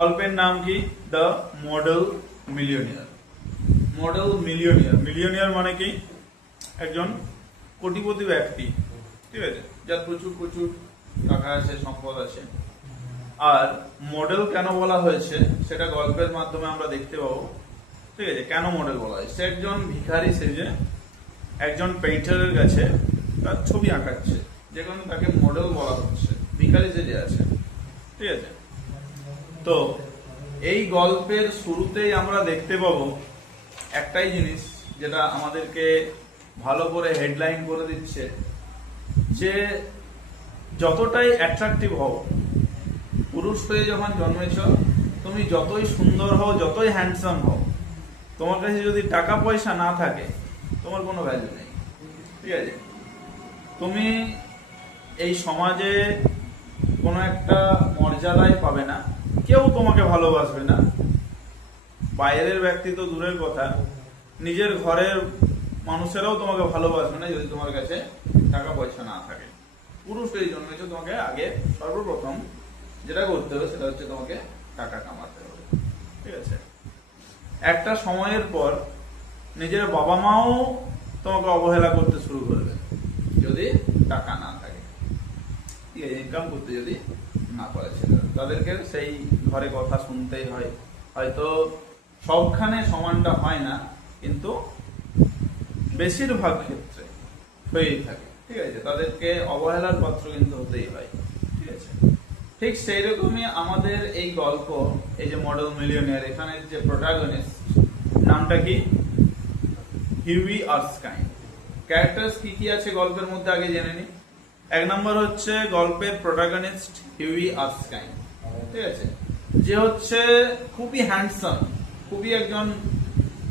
গল্পের নাম কি? The model millionaire. Model millionaire, millionaire মানে কি? একজন কোটিপতি ব্যক্তি, ঠিক আছে, যার প্রচুর প্রচুর টাকা আছে, সম্পদ আছে। আর মডেল কেন বলা হয়েছে সেটা গল্পের মাধ্যমে আমরা দেখতে পাবো, ঠিক আছে। কেন মডেল বলা হয়? সে একজন ভিখারি সেজে একজন পেইন্টারের কাছে তার ছবি আঁকাচ্ছে, যে কারণে তাকে মডেল বলা হচ্ছে, ভিখারি সেজে আছে, ঠিক আছে। তো এই গল্পের শুরুতেই আমরা দেখতে পাবো একটাই জিনিস, যেটা আমাদেরকে ভালো করে হেডলাইন করে দিচ্ছে, যে যতটাই অ্যাট্রাকটিভ হও, পুরুষ হয়ে যখন জন্মেছ, তুমি যতই সুন্দর হও, যতই হ্যান্ডসাম হও, তোমার কাছে যদি টাকা পয়সা না থাকে, তোমার কোনো ভ্যালু নেই, ঠিক আছে। তুমি এই সমাজে কোনো একটা মর্যাদাই পাবে না, কেউ তোমাকে ভালোবাসবে না। বাইরের ব্যক্তি তো দূরের কথা, নিজের ঘরের মানুষেরাও তোমাকে ভালোবাসবে না যদি তোমার কাছে টাকা পয়সা না থাকে। পুরুষ হয়ে জন্মেছ, তোমাকে আগে সর্বপ্রথম যেটা করতে হবে সেটা হচ্ছে তোমাকে টাকা কামাতে হবে, ঠিক আছে। একটা সময়ের পর নিজের বাবা মাও তোমাকে অবহেলা করতে শুরু করবে যদি টাকা না থাকে, ঠিক আছে, ইনকাম করতে যদি না পারে ছেলেরা। তাদেরকে সেই ঘরে কথা শুনতেই হয়। হয়তো সবখানে সমানটা হয় না, কিন্তু বেশিরভাগ ক্ষেত্রে হয়েই থাকে, ঠিক আছে। তাদেরকে অবহেলার পাত্র কিন্তু হতেই হয়, ঠিক আছে। ঠিক সেই রকমই আমাদের এই গল্প, এই যে মডেল মিলিয়নিয়ার, এখানে যে প্রোটাগনিস্ট, নামটা কি? হিউই আর্সকাইন। ক্যারেক্টার্স কি কি আছে গল্পের মধ্যে আগে জেনে নি। এক নম্বর হচ্ছে গল্পের প্রোটাগনিস্ট হিউই আর্সকাইন, ঠিক আছে, যে হচ্ছে খুবই হ্যান্ডসাম, খুবই একজন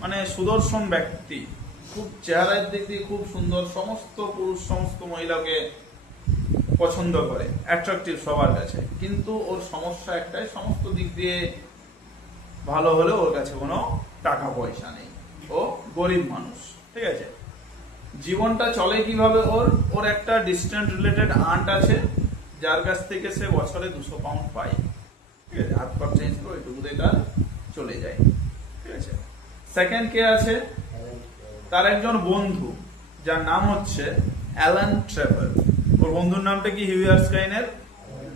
মানে সুদর্শন ব্যক্তি, খুব চেহারার দিক দিয়ে খুব সুন্দর, সমস্ত পুরুষ সমস্ত মহিলাকে পছন্দ করে, অ্যাট্রাকটিভ সবার কাছে। কিন্তু ওর সমস্যা একটাই, সমস্ত দিক দিয়ে ভালো হলেও ওর কাছে কোনো টাকা পয়সা নেই, ও গরিব মানুষ, ঠিক আছে। জীবনটা চলে কিভাবে? ওর একটা ডিস্টেন্ট রিলেটেড আন্ট আছে, যার কাছ থেকে সে বছরে 200 পাউন্ড পায়, ঠিক আছে, হাত পা চেঞ্জ করে ওইটুকুতে তার চলে যায়, ঠিক আছে। সেকেন্ড কে আছে? তার একজন বন্ধু, যার নাম হচ্ছে অ্যালান ট্রেভার। ওর বন্ধুর নামটা কি? হিউই আর্সকাইনের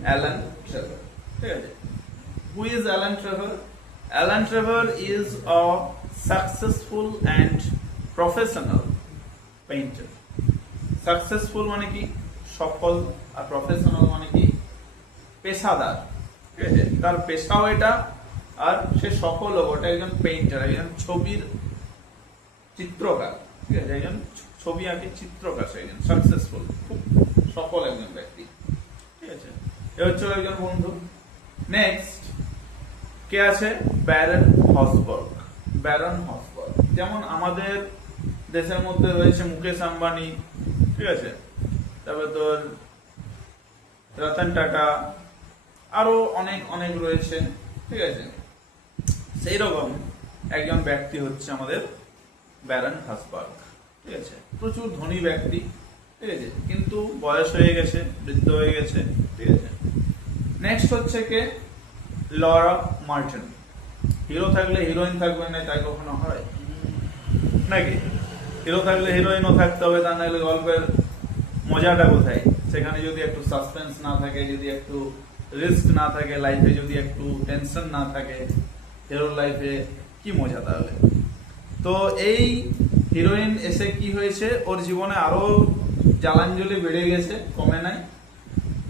অ্যালান ট্রেভার, ঠিক আছে। Who is Alan Trevor? Alan Trevor is a successful and professional painter. Successful মানে কি? সফল। আর প্রফেশনাল মানে কি? পেশাদার, ঠিক আছে। তার পেশাও এটা, আর সে সফল ওটা একজন পেইন্টার, একজন ছবির চিত্রকার, ঠিক আছে, একজন ছবি আঁকে চিত্রকার, সে একজন সাকসেসফুল, খুব সফল একজন ব্যক্তি, ঠিক আছে। এ হচ্ছে একজন বন্ধু। নেক্সট কে আছে? ব্যারন হসবার্গ। ব্যারন হসবার্গ, যেমন আমাদের দেশের মধ্যে রয়েছে মুকেশ আম্বানি, ঠিক আছে, তারপরে তোর রতন টাটা, আরো অনেক অনেক রয়েছে, ঠিক আছে। সেই রকম একজন ব্যক্তি হচ্ছে আমাদের ব্যারন হসবার্গ, ঠিক আছে। প্রচুর ধনী ব্যক্তি, ঠিক আছে, কিন্তু বয়স হয়ে গেছে, বৃদ্ধ হয়ে গেছে, ঠিক আছে। নেক্সট হচ্ছে কে? Laura Martin. হিরো থাকলে হিরোইন থাকবে না, তাই কখনো হয় নাকি? হিরো থাকলে হিরোইনও থাকতে হবে, তা নাহলে গল্পের মজাটা কোথায়? সেখানে যদি একটু সাসপেন্স না থাকে, যদি একটু রিস্ক না থাকে লাইফে, যদি একটু টেনশন না থাকে হিরোর লাইফে, কি মজা তাহলে? তো এই হিরোইন এসে কি হয়েছে, ওর জীবনে আরো জ্বালাঞ্জলি বেড়ে গেছে, কমে নাই।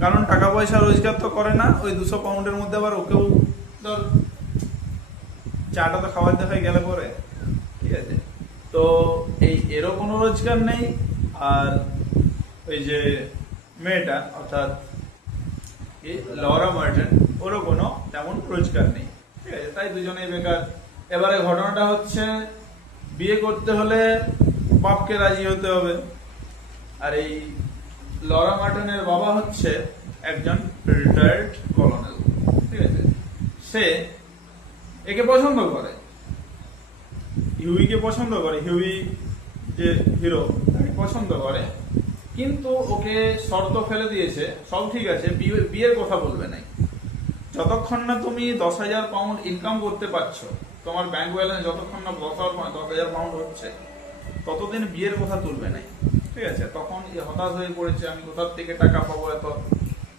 কারণ টাকা পয়সা রোজগার তো করে না, ওই 200 পাউন্ডের মধ্যে আবার ওকেও ধর চাটা তো খাওয়াতে হয় গেলে পরে, ঠিক আছে। তো এরও কোনো রোজগার নেই, আর ওই যে মেয়েটা অর্থাৎ লরা মার্টিন, ওরও কোনো তেমন রোজগার নেই, ঠিক আছে। তাই দুজনেই বেকার। এবারে ঘটনাটা হচ্ছে, বিয়ে করতে হলে বাপকে রাজি হতে হবে। আর এই লরা মার্টিনের বাবা হচ্ছে একজন রিটায়ার্ড কলোনেল, ঠিক আছে। সে একে পছন্দ করে, হিউইকে পছন্দ করে, হিউই যে হিরো তাকে পছন্দ করে, কিন্তু ওকে শর্ত ফেলে দিয়েছে, সব ঠিক আছে, বিয়ের কথা বলবে নাই, যতক্ষণ না তুমি 10,000 পাউন্ড ইনকাম করতে পারছো, তোমার ব্যাংক ব্যালেন্স যতক্ষণ না 10,000 পাউন্ড হচ্ছে, ততদিন বিয়ের কথা তুলবে না। ঠিক আছে, তখন হতাশ হয়ে পড়েছে, আমি কোথার থেকে টাকা পাবো এত,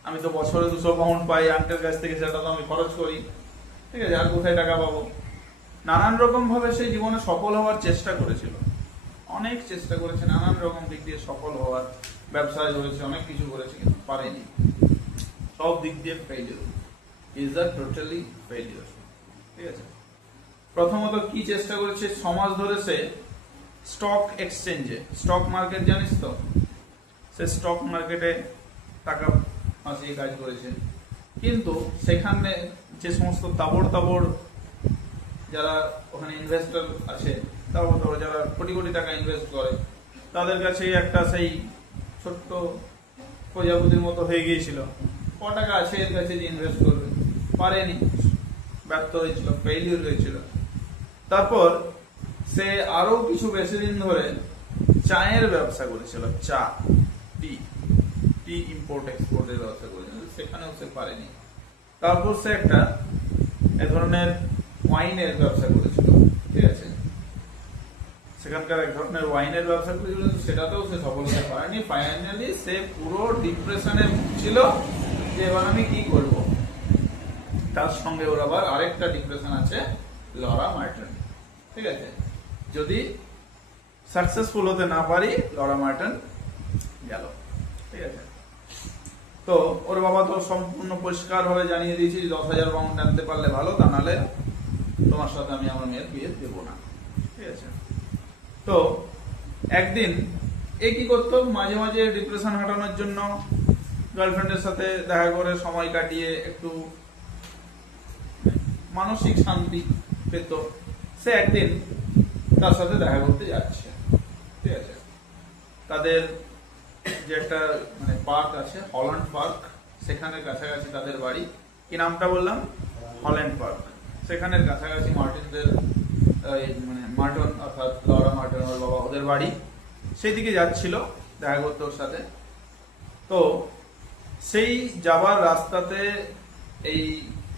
আমি তো বছরে 200 পাউন্ড পাই আঙ্কেল কাছ থেকে, সেটা তো আমি খরচ করি। ঠিক আছে, আর কোথায় টাকা পাবো? নানান রকম ভাবে সেই জীবনে সফল হওয়ার চেষ্টা করেছিল, অনেক চেষ্টা করেছে, নানান রকম দিক দিয়ে সফল হওয়ার, ব্যবসায় করেছে, অনেক কিছু করেছে, কিন্তু পারেনি, সব দিক দিয়ে failure, is a totally failure. ঠিক আছে, প্রথমত কি চেষ্টা করেছে, সমাজ ধরে সে স্টক এক্সচেঞ্জে, স্টক মার্কেট জানিস তো, সে স্টক মার্কেটে টাকা ফাঁসিয়ে কাজ করেছে, কিন্তু সেখানে যে সমস্ত তাবড় তাবড় যারা ওখানে ইনভেস্টর আছে, তাবড় তাবড় যারা কোটি কোটি টাকা ইনভেস্ট করে, তাদের কাছে একটা সেই ছোট্ট প্রজাপতির মতো হয়ে গিয়েছিল, ক টাকা আছে এর কাছে যে ইনভেস্ট করবে, পারেনি, ব্যর্থ হয়েছিল, ফেইলিউর হয়েছিল। তারপর সে আরো কিছু বেশি দিন ধরে চায়ের ব্যবসা করেছিল, চা, টি ইম্পোর্ট এক্সপোর্টের ব্যবসা করেছিল, সেখানেও সে পারেনি। তারপর সে একটা এ ধরনের ওয়াইনের ব্যবসা করেছিল। ঠিক আছে, সেখানকার এক ধরনের ওয়াইনের ব্যবসা করেছিল, সেটাতেও সে সফল হতে পারেনি। ফাইনালি সে পুরো ডিপ্রেশনে ছিল যে এবার আমি কি করব। তার সঙ্গে ওর আবার আরেকটা ডিপ্রেশন আছে, লরা মার্টন। ঠিক আছে, যদি সাকসেসফুল হতে না পারি, লরা মার্টন গেল। ঠিক আছে, তো ওর বাবা তো সম্পূর্ণ পরিষ্কার ভাবে জানিয়ে দিয়েছি, 10,000 পাউন্ড আনতে পারলে ভালো, তা নাহলে তোমার সাথে আমি আমার মেয়ের বিয়ে দেবো না। ঠিক আছে, তো একদিন এ কি করতো, মাঝে মাঝে ডিপ্রেশন হাঁটানোর জন্য গার্লফ্রেন্ডের সাথে দেখা করে সময় কাটিয়ে একটু মানসিক শান্তি পেত। সে একদিন তার সাথে দেখা করতে যাচ্ছে। ঠিক আছে, তাদের যে একটা মানে পার্ক আছে, হল্যান্ড পার্ক, সেখানের কাছাকাছি তাদের বাড়ি। কি নামটা বললাম? Holland Park. সেখানের কাছাকাছি মার্টিনদের মানে মার্টন অর্থাৎ লরা মার্টন ওর বাবা, ওদের বাড়ি, সেই দিকে যাচ্ছিল দেখা করতে ওর সাথে। তো সেই যাবার রাস্তাতে এই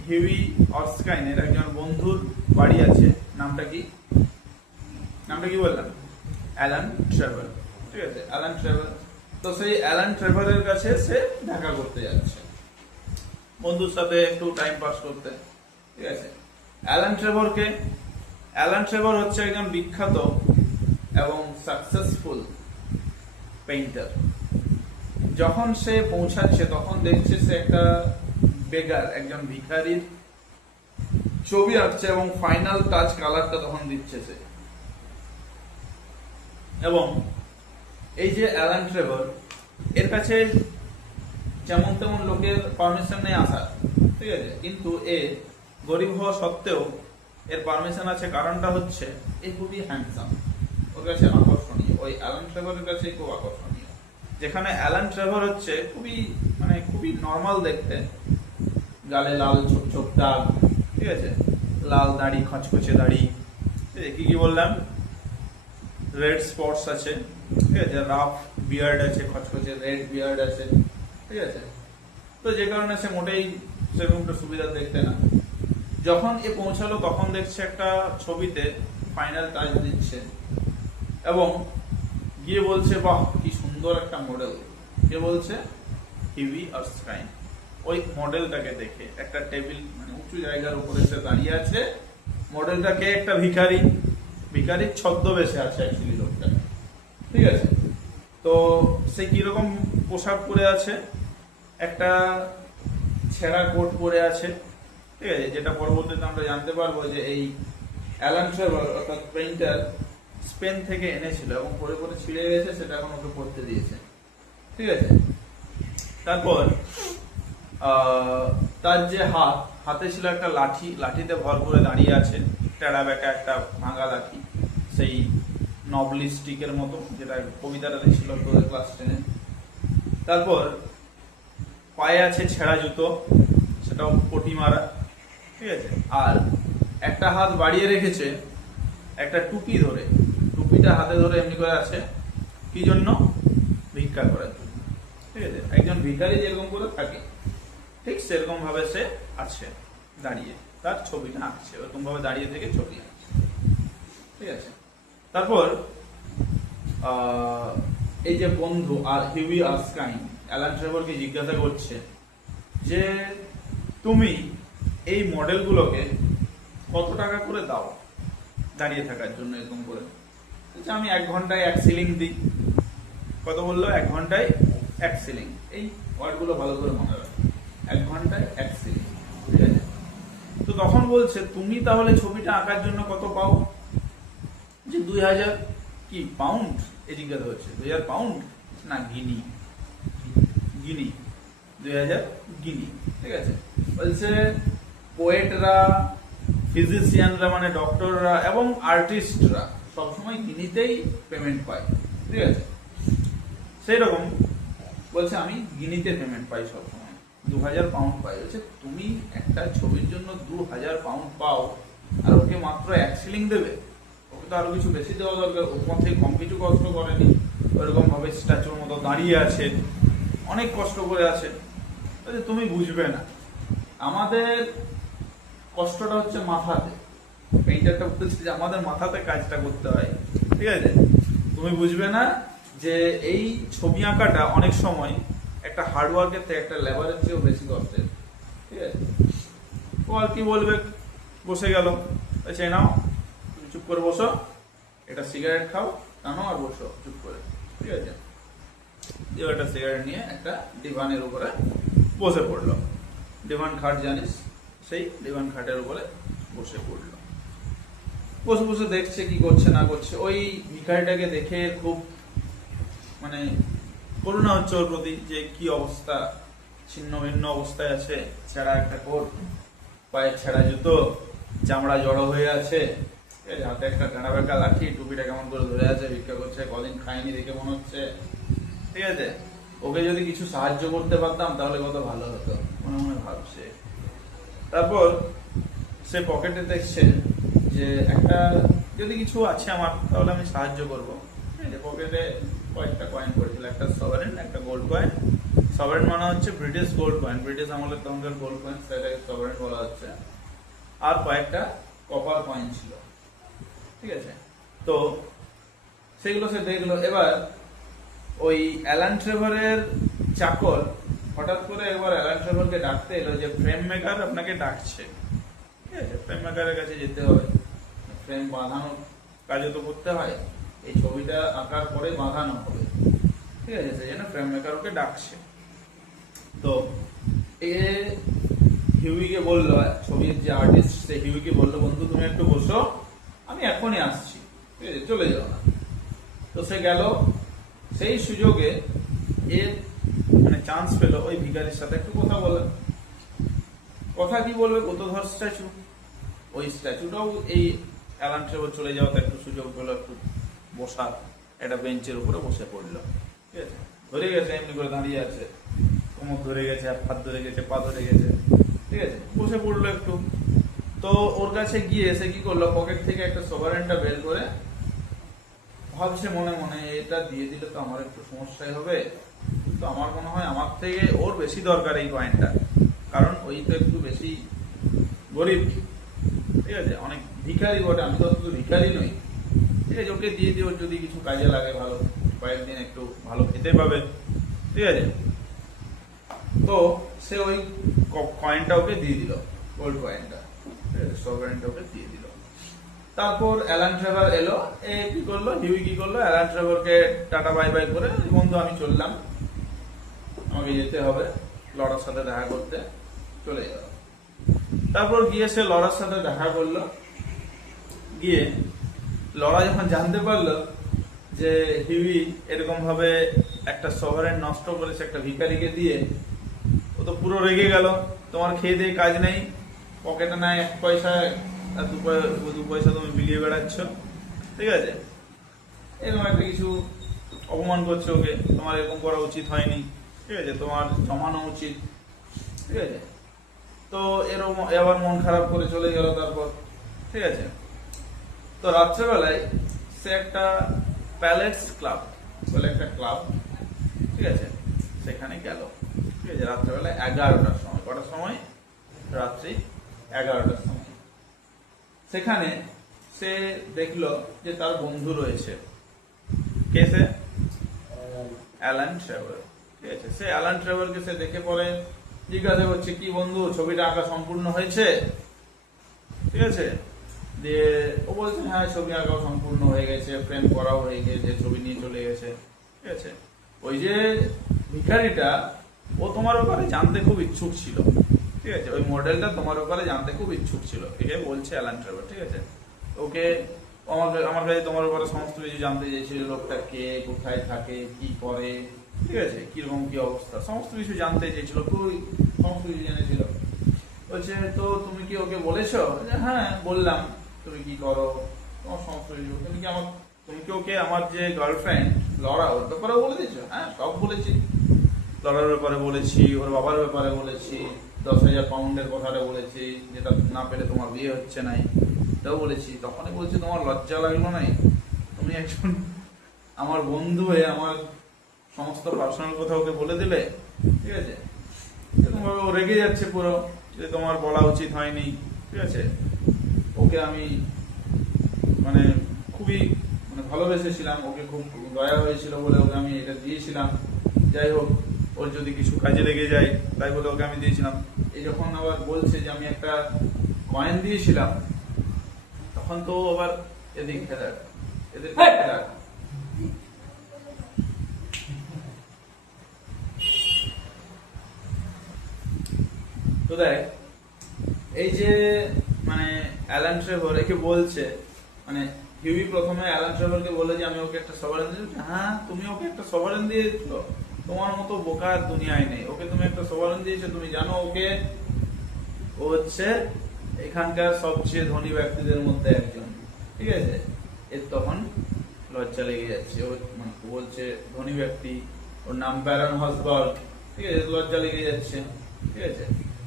হিউই অর্স্কাইনের একজন বন্ধুর বাড়ি আছে, নামটা কি বললাম? Alan Trevor. ঠিক আছে, অ্যালান ট্রেভার। তো সেই অ্যালান ট্রেভারের কাছে সে দেখা করতে যাচ্ছে, বন্ধুর সাথে একটু টাইম পাস করতে। ঠিক আছে, অ্যালান ট্রেভার হচ্ছে একজন বিখ্যাত এবং সাকসেসফুল পেইন্টার। যখন সে পৌঁছাচ্ছে তখন দেখছে সে একটা বেগার, একজন ভিখারির ছবি আঁকছে এবং ফাইনাল টাচ কালারটা তখন দিচ্ছে সে। এবং এই যে অ্যালান ট্রেভার, এর কাছে যেমন তেমন লোকের পারমিশন নেই আসার। ঠিক আছে, কিন্তু এ গরিব হওয়া সত্ত্বেও এর পারমিশন আছে, কারণটা হচ্ছে এ খুবই হ্যান্ডসাম, ওর কাছে আকর্ষণীয়। ওই অ্যালান ট্রেভারের কাছে খুব আকর্ষণীয়, যেখানে অ্যালান ট্রেভার হচ্ছে খুবই নর্মাল দেখতে, গালে লাল ছোপ ছোপ দাগ, ঠিক আছে, লাল দাড়ি, খচখচে দাড়ি, কি বললাম, রেড স্পটস আছে, ঠিক আছে, রাফ বিয়ার্ড আছে, খচখচে রেড বিয়ার্ড আছে। ঠিক আছে, তো যে কারণে সে মোটেই সেরকমটা সুবিধা দেখতে না। যখন এ পৌঁছালো তখন দেখছে একটা ছবিতে ফাইনাল টাচ দিচ্ছে এবং গিয়ে বলছে, বাহ কি সুন্দর একটা মডেল। কে বলছে? হিউই অর্স্কাইন। ওই মডেলটাকে দেখে, একটা টেবিল মানে উঁচু জায়গার উপরে সে দাঁড়িয়ে আছে, মডেলটাকে একটা ভিখারির ছদ্মবেশে আছে অ্যাকচুয়ালি লোকটা। ঠিক আছে, তো সে কিরকম পোশাক পরে আছে, একটা ছেঁড়া কোট পরে আছে। ঠিক আছে, যেটা পরবর্তীতে আমরা জানতে পারবো যে এই অ্যালান ট্রেভার অর্থাৎ পেইন্টার স্পেন থেকে এনেছিল এবং পরে পরে ছিঁড়ে গেছে, সেটা এখন ওকে পড়তে দিয়েছে। ঠিক আছে, তারপর তার যে হাতে ছিল একটা লাঠিতে ভর করে দাঁড়িয়ে আছে, টেরা বেঁকা একটা ভাঙা লাঠি, সেই নবলিস্টিকের মতো, যেটা কবিতাটা ছিল ক্লাস 10-এ। তারপর পায়ে আছে ছেঁড়া জুতো, সেটাও পটি মারা। ঠিক আছে, আর একটা হাত বাড়িয়ে রেখেছে একটা টুপি ধরে, টুপিটা হাতে ধরে এমনি করে আছে, কি জন্য? ভিক্ষা করার জন্য। ঠিক আছে, একজন ভিখারি যেরকম করে থাকে ঠিক সেরকম ভাবে সে আছে দাঁড়িয়ে, তার ছবিটা আঁকছে, ওরকম ভাবে দাঁড়িয়ে থেকে ছবি আঁকছে। ঠিক আছে, তারপর এই যে বন্ধু আর হিউই আর্স্কাইন অ্যালান ট্রেভরকে জিজ্ঞাসা করছে যে তুমি এই মডেলগুলোকে কত টাকা করে দাও দাঁড়িয়ে থাকার জন্য, এরকম করে আমি 1 ঘন্টায় 1 শিলিং দিই। কত বললো? 1 ঘন্টায় 1 শিলিং। এই ওয়ার্ডগুলো ভালো করে মনে রাখো, 1 ঘন্টায় 1 শিলিং। ঠিক আছে, তো তখন বলছে তুমি তাহলে ছবিটা আঁকার জন্য কত পাও? যে 2000 কি পাউন্ড? এ জিজ্ঞাসা হচ্ছে 2000 পাউন্ড না গিনি, গিনি 2000 গিনি। ঠিক আছে, বলছে পোয়েটরা, ফিজিশিয়ানরা মানে ডক্টররা এবং আর্টিস্টরা সবসময় গিনিতেই পেমেন্ট পায়। ঠিক আছে, সেই রকম বলছে আমি গিনিতে পেমেন্ট পাই সবসময়, 2000 পাউন্ড পাই। বলছে তুমি একটা ছবির জন্য 2000 পাউন্ড পাও আর ওকে মাত্র 1 শিলিং দেবে? ওকে তো আরো কিছু বেশি দেওয়া দরকার, ওর থেকে কম কিছু কষ্ট করেনি, ওইরকম ভাবে স্ট্যাচুর মতো দাঁড়িয়ে আছে, অনেক কষ্ট করে আছে। তুমি বুঝবে না, আমাদের কষ্টটা হচ্ছে মাথাতে। পেইন্টারটা বলছে যে আমাদের মাথাতে কাজটা করতে হয়। ঠিক আছে, তুমি বুঝবে না যে এই ছবি আঁকাটা অনেক সময় একটা হার্ডওয়ার্কের থেকে একটা লেবারের চেয়েও বেশি কষ্টের। ঠিক আছে, ও আর কি বলবে, বসে গেল। বলছে নাও তুমি চুপ করে বসো, এটা সিগারেট খাও, টানো আর বসো চুপ করে। ঠিক আছে, একটা সিগারেট নিয়ে একটা ডিভানের উপরে বসে পড়লো। ডিভান খাট জানিস, সেই ডিভান খাটের উপরে বসে পড়লো। বসে বসে দেখছে কি করছে না করছে। ওই ভিখারিটাকে দেখে খুব মানে করুণা হচ্ছে ওর প্রতি, যে কি অবস্থা, ছিন্ন ভিন্ন অবস্থায় আছে, ছেঁড়া একটা কোট, পায়ে ছেঁড়া জুতো, চামড়া জড়ো হয়ে আছে, হাতে একটা টানা বেঁকা লাঠি, টুপিটা কেমন করে ধরে আছে, ভিক্ষা করছে, কদিন খায়নি দেখে মনে হচ্ছে। ঠিক আছে, ওকে যদি কিছু সাহায্য করতে পারতাম তাহলে কত ভালো হতো মনে মনে ভাবছে। তারপর সে পকেটে দেখছে যে একটা যদি কিছু আছে আমার তাহলে আমি সাহায্য করবো। পকেটে কয়েকটা কয়েন পড়েছিল, একটা সভারেন, একটা গোল্ড কয়েন। সভারেন মানে হচ্ছে ব্রিটিশ গোল্ড কয়েন, ব্রিটিশ আমলের তখনকার গোল্ড কয়েন, সেটাকে সভারেন বলা হচ্ছে। আর কয়েকটা কপার কয়েন ছিল। ঠিক আছে, তো সেগুলো সে দেখলো। এবার ওই অ্যালান ট্রেভরের চাকর হঠাৎ করে একবার অ্যালান ট্রেভরকে ডাকতে এলো যে ফ্রেম মেকার আপনাকে ডাকছে। ঠিক আছে, ফ্রেম মেকারের কাছে যেতে হবে, ফ্রেম বাঁধানোর কাজও তো করতে হয়, এই ছবিটা আঁকার পরে বাঁধানো হবে। ঠিক আছে, সেই জন্য ফ্রেম মেকার ওকে ডাকছে। তো এ হিউইকে বললো, ছবির যে আর্টিস্ট সে হিউইকে বললো বন্ধু তুমি একটু বসো, আমি এখনই আসছি, ঠিক আছে চলে যাও না। তো সে গেল, সেই সুযোগে এর মানে চান্স পেলো ওই ভিখারির সাথে একটু কথা বলে। কথা কি বলবে, গতধর স্ট্যাচু, ওই স্ট্যাচুটাও এই অ্যালান ট্রেভর চলে যাওয়াতে একটু সুযোগ পেলো, একটু বসার, একটা বেঞ্চের উপরে বসে পড়লো। ঠিক আছে, ধরে গেছে, এমনি করে দাঁড়িয়ে আছে, কোমর ধরে গেছে, হাত ধরে গেছে, পা ধরে গেছে। ঠিক আছে, বসে পড়লো একটু। তো ওর কাছে গিয়ে সে কি করলো, পকেট থেকে একটা সভারেনটা বের করে ভাবছে মনে মনে এটা দিয়ে দিলে তো আমার একটু সমস্যাই হবে, তো আমার মনে হয় আমার থেকে ওর বেশি দরকার এই কয়েনটা, কারণ ওই তো একটু বেশি গরিব। ঠিক আছে, অনেক ভিখারি বটে, আমি তো শুধু ভিখারি নই। ঠিক আছে, ওকে দিয়ে দিয়ে ওর যদি কিছু কাজে লাগে, ভালো কয়েকদিন একটু ভালো খেতে পাবে। ঠিক আছে, তো সে ওই কয়েনটা ওকে দিয়ে দিল, গোল্ড কয়েনটা, সভারেনটা ওকে দিয়ে দিল। তারপর অ্যালান ট্রেভর এলো, এ কি করলো, হিউই কি করলো, অ্যালান ট্রেভরকে টাটা বাই বাই করে বন্ধু আমি চললাম, আমাকে যেতে হবে লরার সাথে দেখা করতে, চলে গেল। তারপর গিয়ে সে লরার সাথে দেখা করলো। গিয়ে লরা যখন জানতে পারলো যে হিউই এরকম ভাবে একটা সভারেন নষ্ট করেছে একটা ভিখারিকে দিয়ে, ও তো পুরো রেগে গেল। তোমার খেয়ে দিয়ে কাজ নেই, পকেটে নাই 1 পয়সা, আর 2 পয়সা তুমি বিলিয়ে বেড়াচ্ছ। ঠিক আছে, এরকম একটা কিছু অপমান করছে ওকে, তোমার এরকম করা উচিত হয়নি। ঠিক আছে, তোমার জমানো উচিত। ঠিক আছে, তো এরকম আবার মন খারাপ করে চলে গেল। তারপর ঠিক আছে, তো রাত্রেবেলায় সে একটা প্যালেটস ক্লাব বলে একটা ক্লাব, ঠিক আছে, সেখানে গেল। ঠিক আছে, রাত্রেবেলায় 11টার সময় কটার সময়? রাত্রি 11টার সময়। সেখানে সে দেখলো যে তার বন্ধু রয়েছে, কে সে? Alan Trevor. ঠিক আছে, সে অ্যালান ট্রেভারকে সে দেখে পরে জিজ্ঞাসা করছে, কি বন্ধু, ছবিটা আঁকা সম্পূর্ণ হয়েছে? ঠিক আছে, দিয়ে ও বলছে হ্যাঁ ছবি আঁকাও সম্পূর্ণ হয়ে গেছে, ফ্রেম করাও হয়ে গেছে, ছবি নিয়ে চলে গেছে। ঠিক আছে, ওই যে ভিখারিটা, ও তোমার ব্যাপারে জানতে খুব ইচ্ছুক ছিল। ঠিক আছে, ওই মডেলটা তোমার ব্যাপারে জানতে খুব ইচ্ছুক ছিল, এটাই বলছে অ্যালান ট্রেভার। ঠিক আছে, ওকে আমার কাছে তোমার ব্যাপারে সমস্ত কিছু জানতে চেয়েছিল, লোকটা কে, কোথায় থাকে, কি করে, ঠিক আছে, কিরকম কি অবস্থা, সমস্ত কিছু জানতে চেয়েছিল, খুবই সমস্ত কিছু জেনেছিল। বলছে তো তুমি কি ওকে বলেছো? হ্যাঁ বললাম, তুমি কি করো, তোমার সমস্ত কিছু। তুমি কি ওকে আমার যে গার্লফ্রেন্ড লরা, ওর ব্যাপারে বলে দিয়েছো? হ্যাঁ সব বলেছি, লরার ব্যাপারে বলেছি, ওর বাবার ব্যাপারে বলেছি, 10,000 পাউন্ডের কথাটা বলেছি, যেটা না পেলে তোমার বিয়ে হচ্ছে নাই, এটাও বলেছি। তখনই বলছি তোমার লজ্জা লাগলো নাই? তুমি একজন আমার বন্ধু হয়ে আমার সমস্ত পার্সোনাল কথা ওকে বলে দিলে। ঠিক আছে, তোমার ও রেগে যাচ্ছে পুরো, যে তোমার বলা উচিত হয়নি। ঠিক আছে, ওকে আমি মানে খুবই ভালোবেসেছিলাম, ওকে খুব দয়া হয়েছিল বলে ওকে আমি এটা দিয়েছিলাম। যাই হোক, ওর যদি কিছু কাজে লেগে যায় তাই বলে ওকে আমি দিয়েছিলাম। এই যখন আবার বলছে যে আমি একটা কয়েন দিয়েছিলাম, তখন তো আবার এদের খেলার তো দেখ, এই যে অ্যালান ট্রেভার একে বলছে, হিউই প্রথমে অ্যালান ট্রেভারকে বলে যে আমি ওকে একটা সভারেন দিয়েছি। হ্যাঁ তুমি ওকে একটা সভারেন দিয়েছিল, তোমার মতো বোকা দুনিয়ায় নেই, ওকে তুমি একটা সভারেন দিয়েছো। তুমি জানো ওকে, ও হচ্ছে এখানকার সবচেয়ে ধনী ব্যক্তিদের মধ্যে একজন। ঠিক আছে, এর তখন লজ্জা লেগে যাচ্ছে, ও বলছে ধনী ব্যক্তি, ওর নাম ব্যারন হসবার্গ। ঠিক আছে, লজ্জা লেগে যাচ্ছে। ঠিক আছে,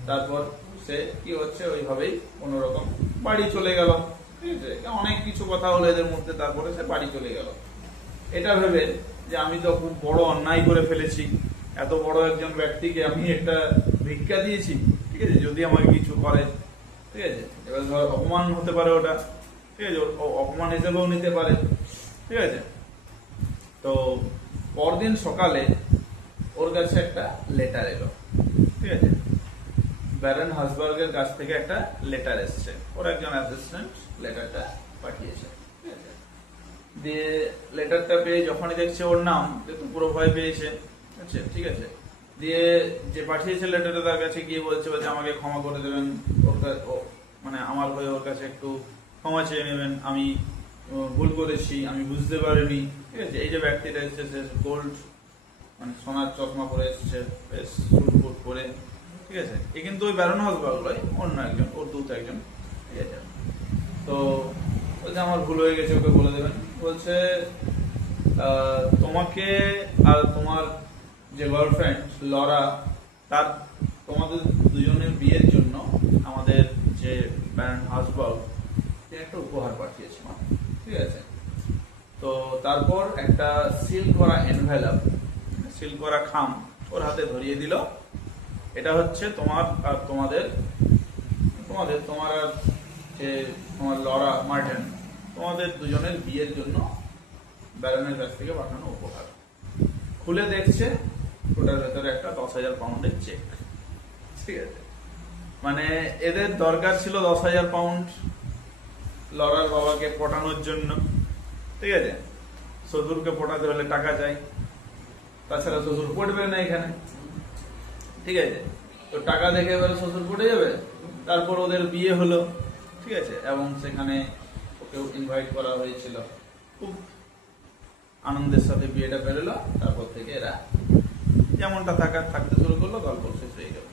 তারপর সে কি হচ্ছে, ওইভাবেই কোনোরকম বাড়ি চলে গেল। ঠিক আছে, অনেক কিছু কথা হলো এদের মধ্যে, তারপরে সে বাড়ি চলে গেল, এটা ভেবে যে আমি তো খুব বড় অন্যায় করে ফেলেছি, এত বড় একজন ব্যক্তিকে আমি একটা ভিক্ষা দিয়েছি। ঠিক আছে, যদি আমাকে কিছু করে, ঠিক আছে, এবার ধর অপমান হতে পারে ওটা। ঠিক আছে, অপমান হিসেবেও নিতে পারে। ঠিক আছে, তো পরদিন সকালে ওর কাছে একটা লেটার এলো। ঠিক আছে, ব্যারন হাসবার্গের কাছ থেকে একটা লেটার এসছে, ওর একজন অ্যাসিস্ট্যান্ট লেটারটা পাঠিয়েছে। ঠিক আছে, দিয়ে লেটারটা পেয়ে যখনই দেখছে ওর নাম, একটু পুরো ভয় পেয়েছে। আচ্ছা ঠিক আছে, দিয়ে যে পাঠিয়েছে লেটারটা তার কাছে গিয়ে বলছে আমাকে ক্ষমা করে দেবেন, আমার হয়ে ওর কাছে একটু ক্ষমা চেয়ে নেবেন, আমি ভুল করেছি, আমি বুঝতে পারিনি। ঠিক আছে, এই যে ব্যক্তিটা এসছে সে গোল্ড সোনার চশমা পরে এসছে, বেশ স্যুট বুট পরে। ঠিক আছে, এ কিন্তু ওই ব্যারন হসবার্গ নয়, অন্য একজন, ওর দূত একজন। ঠিক আছে, তো বলছে আমার ভুল হয়ে গেছে, ওকে বলে দেবেন। বলছে তোমাকে আর তোমার যে গার্লফ্রেন্ড লরা, তোমাদের দুজনের বিয়ের জন্য আমাদের যে ব্যারন হসবার্গ একটা উপহার পাঠিয়েছে। ঠিক আছে, তো তারপর একটা সিল করা এনভেলপ, সিল করা খাম ওর হাতে ধরিয়ে দিল। এটা হচ্ছে তোমার আর তোমার আর যে তোমার লরা মার্টিন, তোমাদের দুজনের বিয়ের জন্য ব্যারনের কাছ থেকে পাঠানো উপহার। খুলে দেখছে ওটার ভেতরে একটা 10,000 পাউন্ডের চেক। ঠিক আছে, এদের দরকার ছিল 10,000 পাউন্ড লরার বাবাকে পটানোর জন্য। ঠিক আছে, শ্বশুরকে পটাতে হলে টাকা চাই, তাছাড়া শ্বশুর পড়বে না এখানে। ঠিক আছে, তো টাকা দেখে এবারে শ্বশুর পড়ে যাবে। তারপর ওদের বিয়ে হলো। ঠিক আছে, এবং সেখানে ওকেও ইনভাইট করা হয়েছিল, খুব আনন্দের সাথে বিয়েটা বেরোলো। তারপর থেকে এরা যেমনটা থাকতে শুরু করলো, গল্প শেষ হয়ে গেল।